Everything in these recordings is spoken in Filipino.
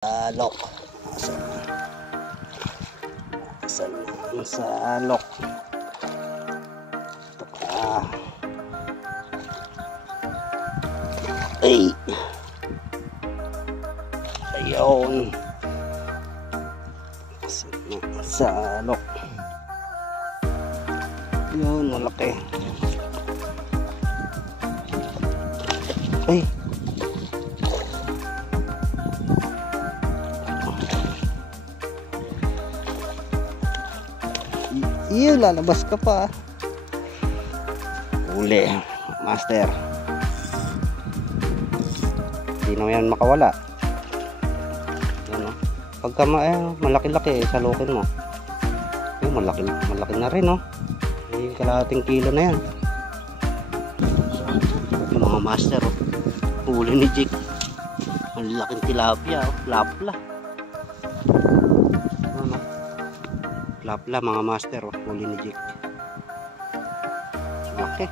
Salok. Salok. Ito ka. Ay. Ayun. Salok. Ayun, malaki. Ay. Iyo, lalabas ka pa. Uli, master. Hindi na yan makawala. Yan, pagka malaki-laki, salukin mo. Ay, malaki na rin, no? Ay, kalahating kilo na yan. Yung mga master, huli ni Jake. Ang laking tilapia, lapla. Lapla mga master, huli ni Jake. Laki.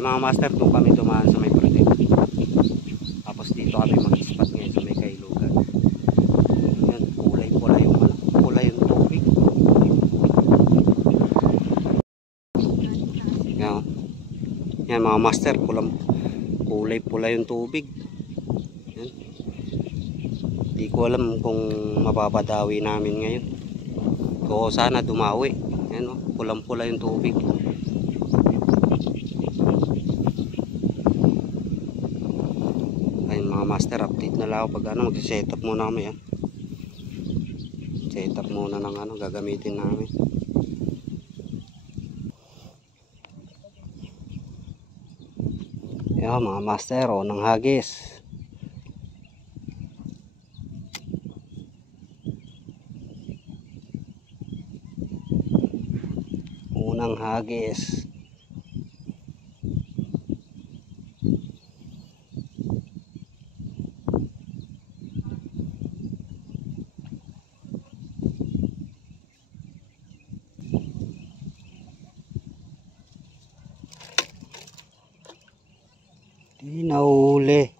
Mga master, doon kami dumaan sa may Pretel. Tapos dito kami mag-spot ngayon sa may Kailugan. Yan, kulay yung tubig. Yan mga master, kulay pula yung tubig. Yan. Di ko alam kung mapapadawi namin ngayon. So sana dumawi. Yan, pulang-pula yung tubig. Master, update na lang ako pag mag-set up muna kami. Set up muna ng gagamitin namin. Yan mga master, ng hagis. Unang hagis. Di nahuli.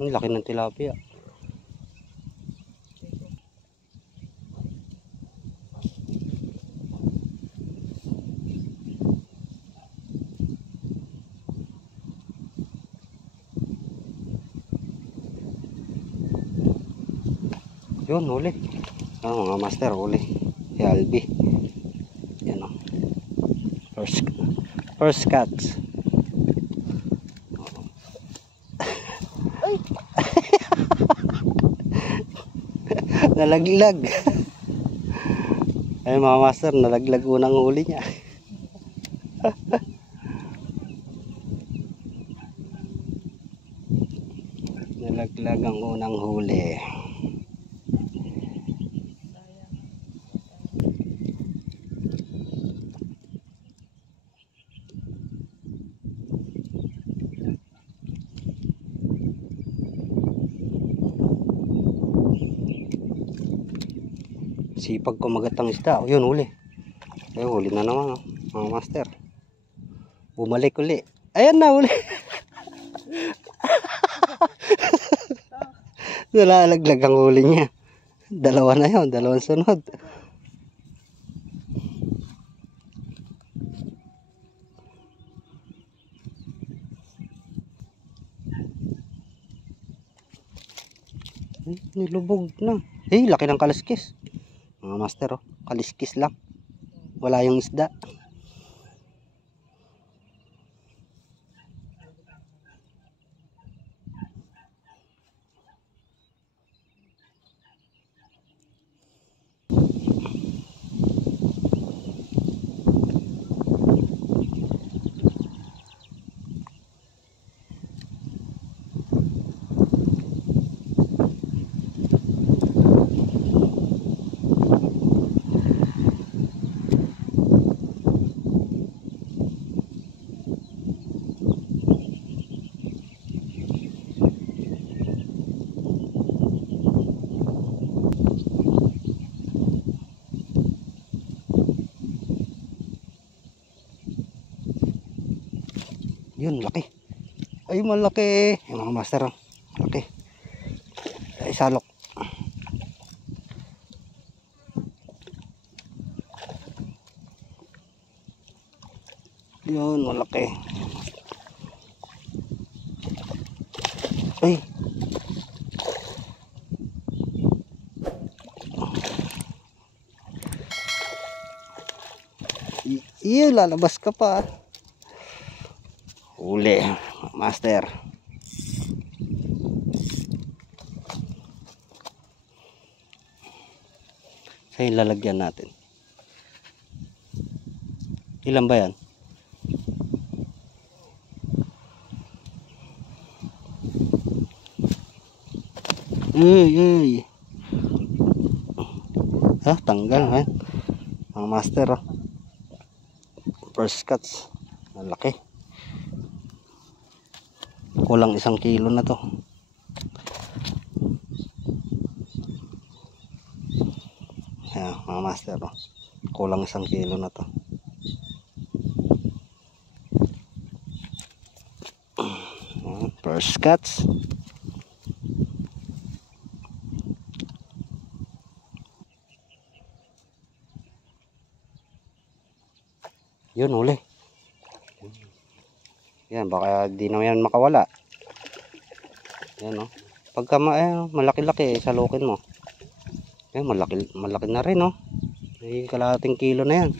Ang laki ng tilapia. Yun, huli. Mga master, huli. Si Albi. Yan o. First catch. Nalaglag. Ay mga master, nalaglag unang huli niya. Nalaglag ang unang huli. Sipag kumagat ang isda. Yun, huli. Ay, huli na naman, mga master. Bumalik uli. Ayan na, huli. Nalalaglag ang huli niya. Dalawa na yun, dalawang sunod. Nilubog na. Laki ng kaliskis. Mga master, kaliskis lang. Wala yung isda. Yun, laki. Ay, malaki. Yung mga master, oh. Laki. Ay, salok. Yun, malaki. Ay. Iyo, lalabas ka pa. Uli, master. Sa ilalagyan natin. Ilan ba yan? Ay. Ah, tanggal, ha? Mga master, oh. First cuts. Malaki. Kulang 1 kilo na to. Ayan, mga master, oh. Kulang 1 kilo na to. First cuts. Yun, uli. Yan, baka di na yan makawala. Yan, oh. Pagka malaki-laki, salukin mo. Yan, malaki na rin, oh. May kalahating kilo na yan.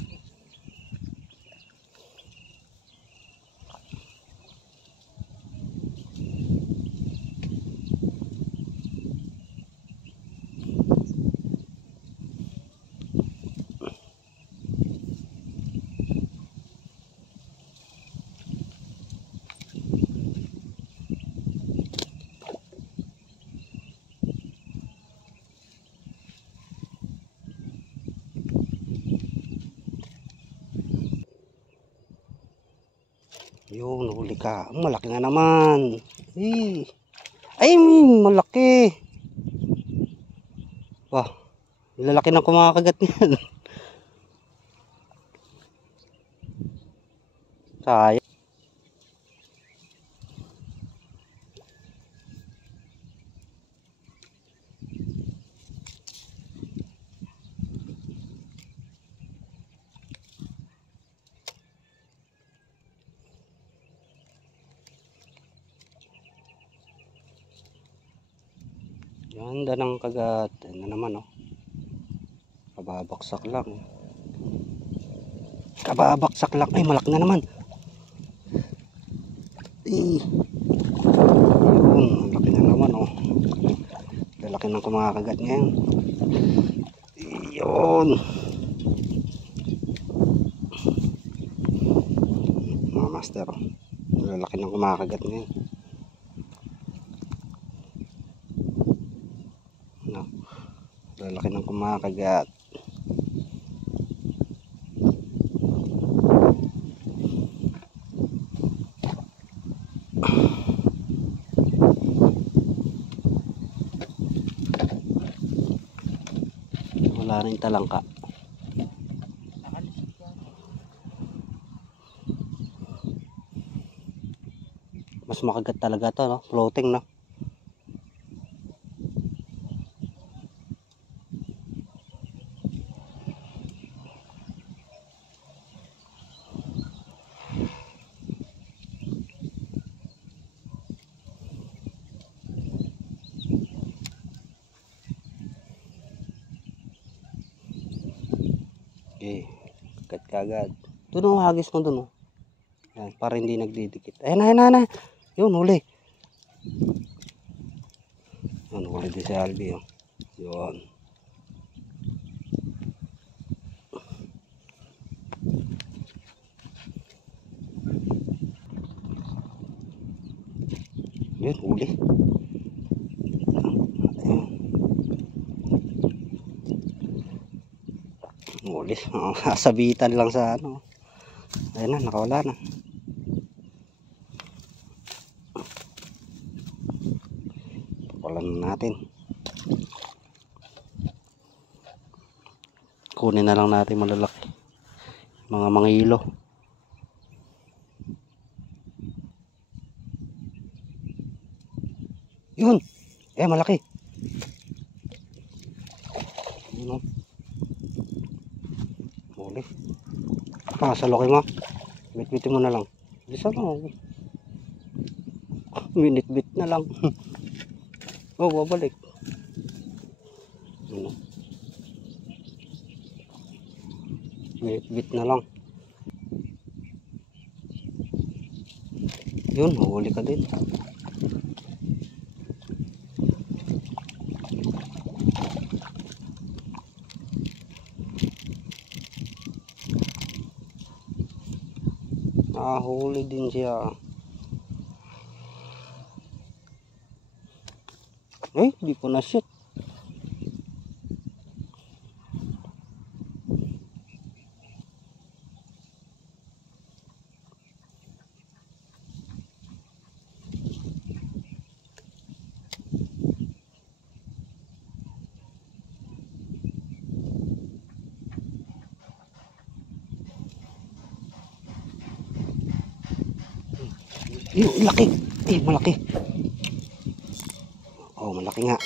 Yun, huli ka. Malaki na naman. Ay, malaki. Wah, lalaki ng kumakagat niyan. Sayang. Ganda ng kagat. Ano naman, oh. Kababaksak lang. Kababaksak lang. Ay, malaki na naman. Yun, malaki na naman, oh. Lalaki ng kumakagat ngayon. Yun. Mga master, oh. Lalaki ng kumakagat ngayon. No. Lalaki ng kumakagat. Wala rin talangka. Mas makagat talaga to, no? Floating, no? Okay, kagat kagad. Doon, oh, hagis mo doon, oh. Yan, para hindi nagdidikit. Ayun. Yun, huli. Yun, huli din si Albi, oh. Yun. Yun, huli. Ayun. Huli. Sabitan lang sa ano. Ayun na, nakawala na. Pakulan natin. Kunin na lang natin malalaki. Mga mangilo. Yun. Malaki. Yun o. Huli. Sa laki mo. Bit-bitin mo na lang. Bisa lang. Minit-bit na lang. Babalik. Ano? Minit-bit na lang. Yun, huli ka din. Huli din siya. Di ko na shoot. Laki. Malaki. Malaki nga.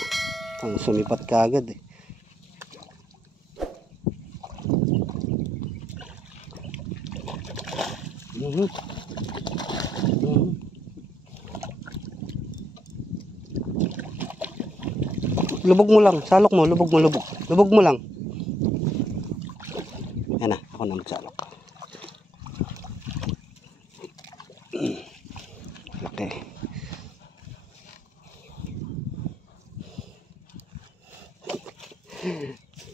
Ang sumipat ka agad eh. Lubog mo lang. Salok mo. Lubog mo. Lubog mo lang. Yan na. Ako na magsalok. Laki.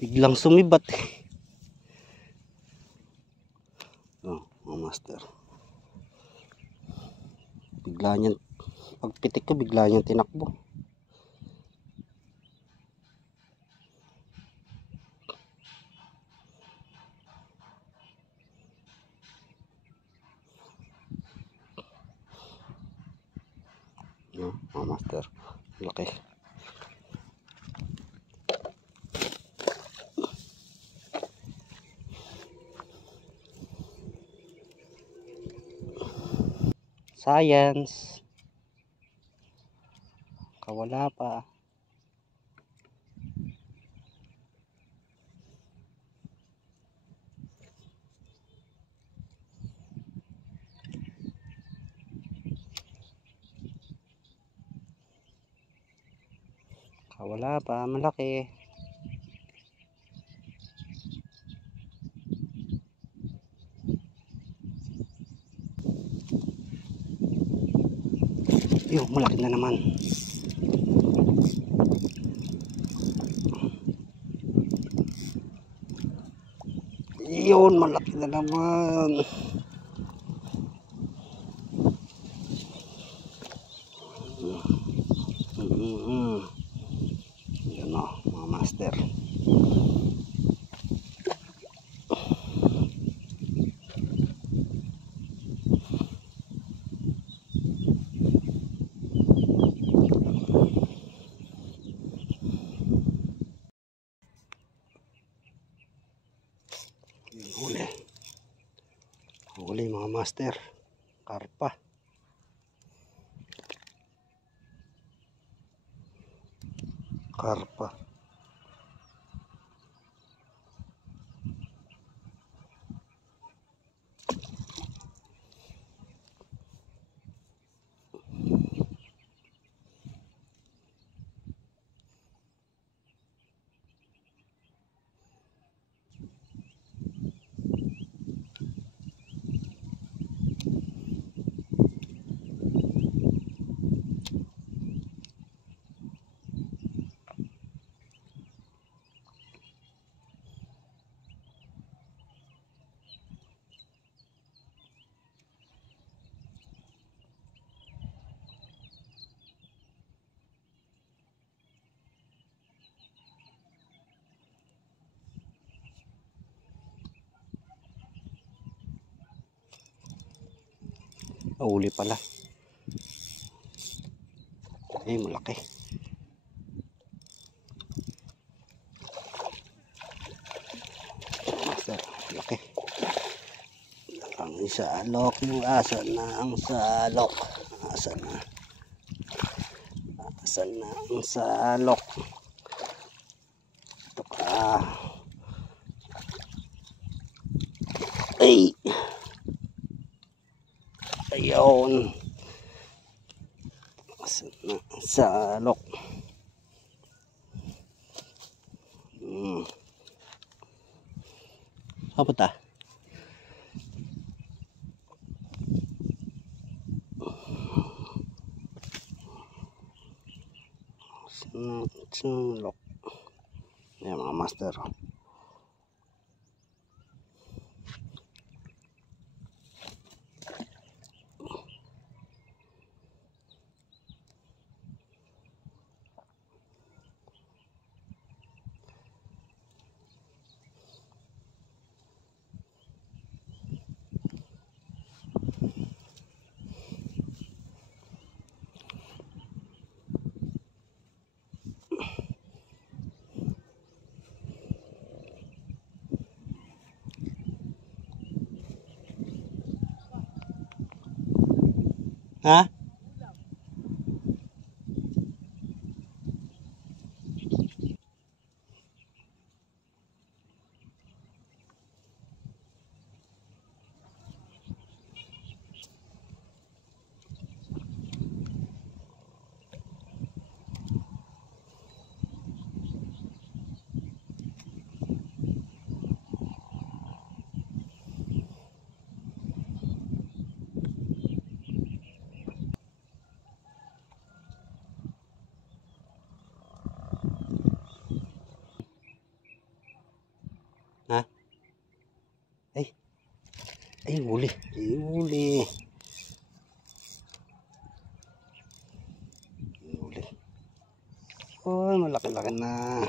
Biglang sumibat. Mga master. Bigla niyan. Pagpitik ko, bigla niyan tinakbo. Mga master. Laki. Science. Kawala pa. Kawala pa. Malaki. Malaki na naman. Malaki na naman. Yan o, mga master. Huli mga master. Karpa. Uli pala. Malaki. Malaki. Ang salok. Yung asa na ang salok. Asa Saan na ang salok? Ito ka. Ay! Ayun. Saan na ang salok? Apa ta? Salok. Yan mga master. Ha? Ha? Ay. Ay, huli. Ay, huli. Huli. Oh, malaki-laki na.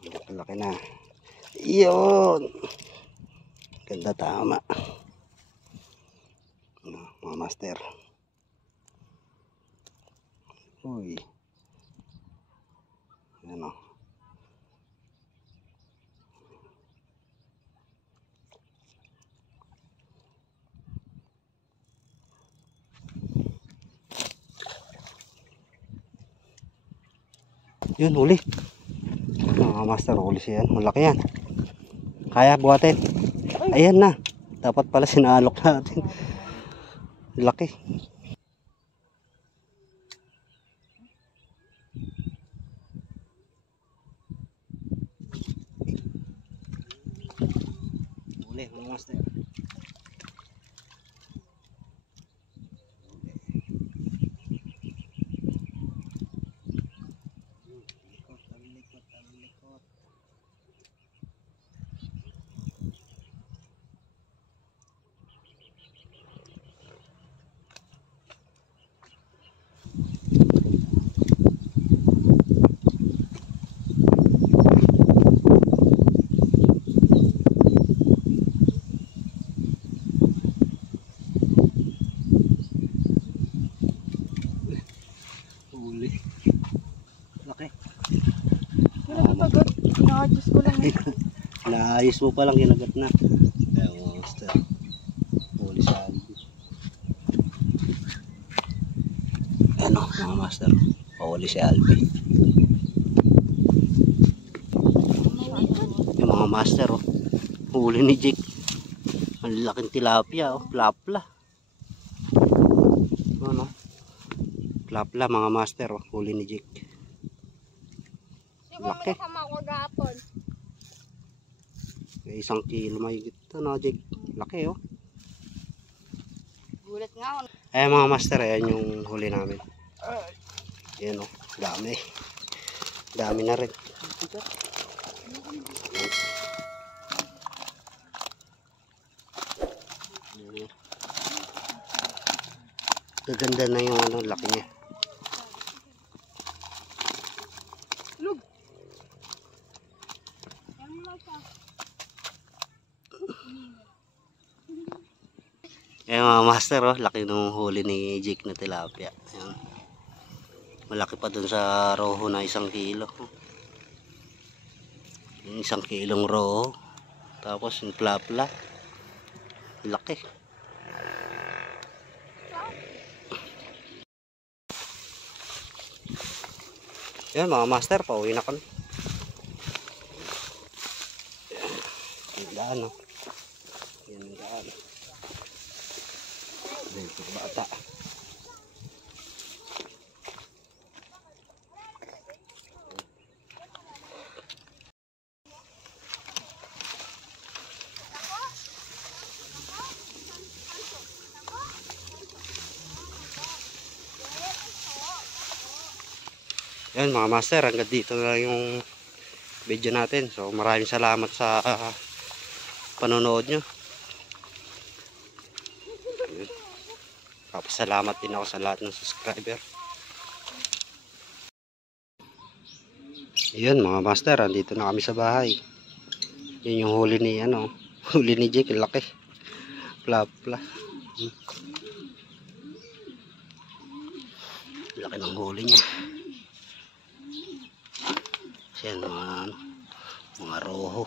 Malaki-laki na. Iyon. Ganda, tama. Mga master. Uy. Ano. Yun, huli. Mga master, huli siya yan. Malaki yan. Kaya buhatin. Ayan na. Dapat pala sinalok natin. Laki. Huli, mga master. Huli. Laki. Kinagagat. Inaadjust ko lang. Naayos mo pa lang, kinagat na. Kaya monster. Huli sa albi. Ano, mga master. Huli si albi. Yung mga master, oh. Huli ni Jake. Ang laking tilapia, oh. Plapla. Ano? Plapla, mga master, oh. Huli ni Jake. Laki. May 1 kilo mahigit ito, no, Jake? Laki, oh. Gulat nga ako. Ayan, mga master, ayan yung huli namin. Ayan, oh. Dami. Dami na rin. Gaganda na yung ano, laki niya. Lug. Ayan mga master, oh, laki nung huli ni Jake na tilapia. Ayan. Malaki pa dun sa roho na 1 kilo. Yung 1 kilong roho. Tapos yung plapla. Laki. Yan mga master, pauwi na kami. Yung daan, no? Yan yung daan. Dito bata. Yan mga master, hanggang dito na lang yung video natin. So maraming salamat sa panonood nyo. Papasalamat din ako sa lahat ng subscriber. Yun mga master, andito na kami sa bahay. Yun yung huli ni huli ni Jake, laki. Plapla. Laki ng huli niya. Yan mga roho.